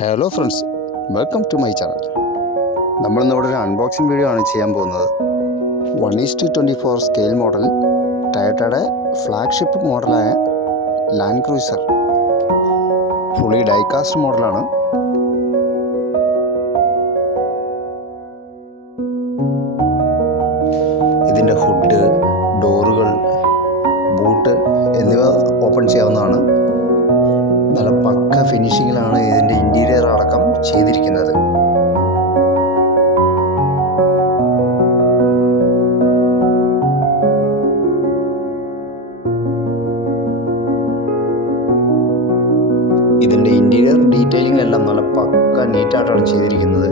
Hello friends, welcome to my channel. നമ്മളിന്നിവിടെ ഒരു unboxing video ആണ് ചെയ്യാൻ പോകുന്നത്. 1:24 സ്കെയിൽ മോഡൽ ടൊയോട്ടയുടെ ഫ്ലാഗ്ഷിപ്പ് മോഡലായ ലാൻഡ് ക്രൂയിസർ ഫുള്ളി ഡൈകാസ്റ്റ് മോഡലാണ്. ഇതിൻ്റെ ഹുഡ്, ഡോറുകൾ, ബൂട്ട് എന്നിവ ഓപ്പൺ ചെയ്യാവുന്നതാണ്. നല്ല പക്ക ഫിനിഷിങ്ങിലാണ് ഇതിൻ്റെ ഇൻറ്റീരിയർ അടക്കം ചെയ്തിരിക്കുന്നത്. ഇതിൻ്റെ ഇൻറ്റീരിയർ ഡീറ്റെയിലിംഗെല്ലാം നല്ല പക്ക നീറ്റായിട്ടാണ് ചെയ്തിരിക്കുന്നത്.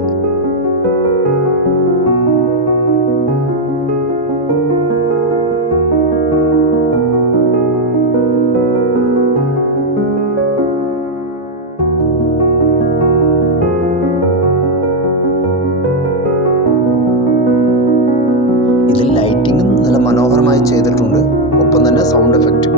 ഇതിൽ ലൈറ്റിങ്ങും നല്ല മനോഹരമായി ചെയ്തിട്ടുണ്ട്, ഒപ്പം തന്നെ സൗണ്ട് എഫക്റ്റ്.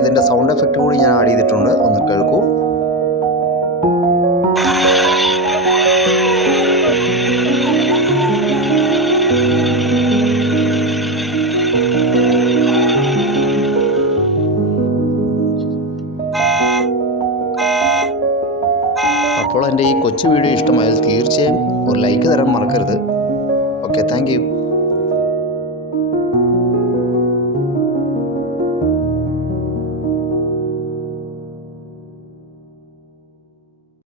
ഇതിൻ്റെ സൗണ്ട് എഫക്റ്റ് കൂടി ഞാൻ ആഡ് ചെയ്തിട്ടുണ്ട്, ഒന്ന് കേൾക്കൂ. അപ്പോൾ എൻ്റെ ഈ കൊച്ചു വീഡിയോ ഇഷ്ടമായാൽ തീർച്ചയായും ഒരു ലൈക്ക് തരാൻ മറക്കരുത്. Okay, thank you.